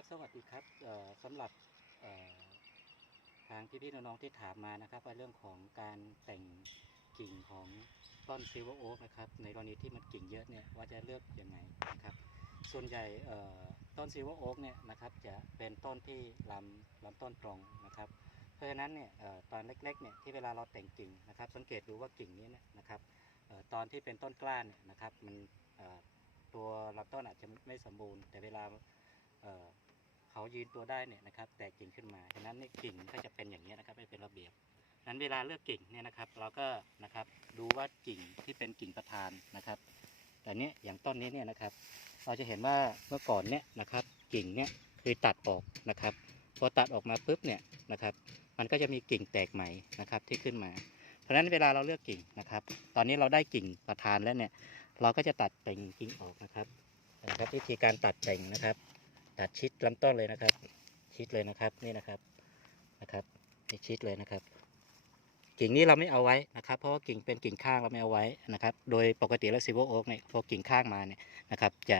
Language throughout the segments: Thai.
ครับสวัสดีครับสำหรับทางพี่ๆน้องๆที่ถามมานะครับเรื่องของการแต่งกิ่งของต้นซิลเวอร์โอ๊กนะครับในกรณีที่มันกิ่งเยอะเนี่ยว่าจะเลือกยังไงนะครับ ส่วนใหญ่ต้นซิลเวอร์โอ๊กเนี่ยนะครับจะเป็นต้นที่ลำลำต้นตรงนะครับ เพราะฉะนั้นเนี่ยออตอนเล็กๆเนี่ยที่เวลาเราแต่งกิ่งนะครับ สังเกตดูว่ากิ่งนี้นนะครับออตอนที่เป็นต้นกล้าเนี่ยนะครับมันออตัวลำต้นอาจจะไม่สมบูรณ์ แต่เวลา เขายืนตัวได้เนี่ยนะครับ แตกกิ่งขึ้นมาฉะนั้นเนี่ยกิ่งก็จะเป็นอย่างนี้นะครับไม่เป็นระเบียบนั้นเวลาเลือกกิ่งเนี่ยนะครับ เราก็นะครับดูว่ากิ่งที่เป็นกิ่งประธานนะครับ แต่เนี้ยอย่างต้นนี้เนี่ยนะครับ เราจะเห็นว่าเมื่อก่อนเนี่ยนะครับ กิ่งเนี่ยคือตัดออกนะครับ พอตัดออกมาปุ๊บเนี่ยนะครับ มันก็จะมีกิ่งแตกใหม่นะครับที่ขึ้นมา เพราะฉะนั้นเวลาเราเลือกกิ่งนะครับ ตอนนี้เราได้กิ่งประธานแล้วเนี่ย เราก็จะตัดแต่งกิ่งออกนะครับนะครับวิธีการตัดแต่งนะครับ ตัดชิดลำต้นเลยนะครับ ชิดเลยนะครับนี่นะครับนะครับนี่ชิดเลยนะครับ กิ่งนี้เราไม่เอาไว้นะครับ เพราะว่ากิ่งเป็นกิ่งข้างเราไม่เอาไว้นะครับ โดยปกติแล้วซิวโอ๊กเนี่ยพอกิ่งข้างมาเนี่ยนะครับ จะ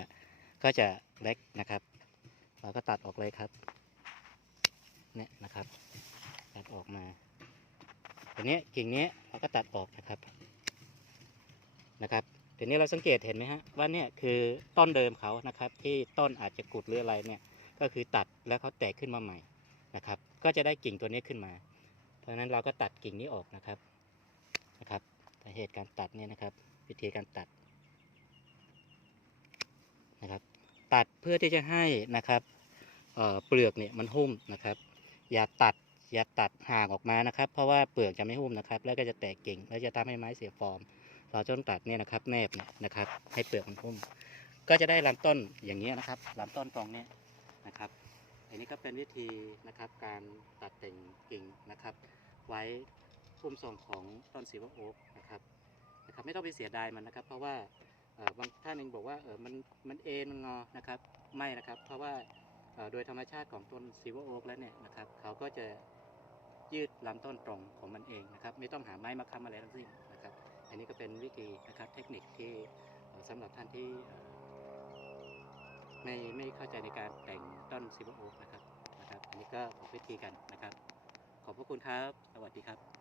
ก็จะเล็กนะครับ เราก็ตัดออกเลยครับเนี่ยนะครับ ตัดออกมาทีนี้กิ่งนี้เราก็ตัดออกนะครับนะครับ ทีนี้เราสังเกตเห็นไหมฮะว่าเนี่ยคือต้นเดิมเขานะครับที่ต้นอาจจะกุดหรืออะไรเนี่ยก็คือตัดแล้วเขาแตกขึ้นมาใหม่นะครับ ก็จะได้กิ่งตัวนี้ขึ้นมา เพราะฉะนั้นเราก็ตัดกิ่งนี้ออกนะครับนะครับสาเหตุการตัดเนี่ยนะครับ วิธีการตัดนะครับตัดเพื่อที่จะให้นะครับเอ่อเปลือกเนี่ยมันหุ้มนะครับ อย่าตัดอย่าตัดห่างออกมานะครับ เพราะว่าเปลือกจะไม่หุ้มนะครับ แล้วก็จะแตกกิ่งแล้วจะทำให้ไม้เสียฟอร์ม เราจะต้องตัดเนี่ยนะครับแนบนะครับ ให้เปลือกมันหุ้มก็จะได้ลำต้นอย่างเงี้ยนะครับลำต้นตรงเนี้ยนะครับอันนี้ก็เป็นวิธีนะครับการตัดแต่งกิ่งนะครับ ไว้พุ่มทรงของต้นสีวโอ๊กนะครับนะครับ ไม่ต้องไปเสียดายมันนะครับ เพราะว่าบางท่านเองบอกว่าเออมันมันเอ็นมันงอนะครับ ไม่นะครับ เพราะว่าโดยธรรมชาติของต้นซีวโอ๊กแล้วเนี่ยนะครับเขาก็จะยืดลำต้นตรงของมันเองนะครับ ไม่ต้องหาไม้มาค้ำอะไรทั้งสิ้นนะครับ อันนี้ก็เป็นวิธีนะครับเทคนิคที่สำหรับท่านที่ไม่ไม่เข้าใจในการแต่งต้นซีวโอ๊กนะครับนะครับ อันนี้ก็บอกวิธีกันนะครับ ขอบพระคุณครับ สวัสดีครับ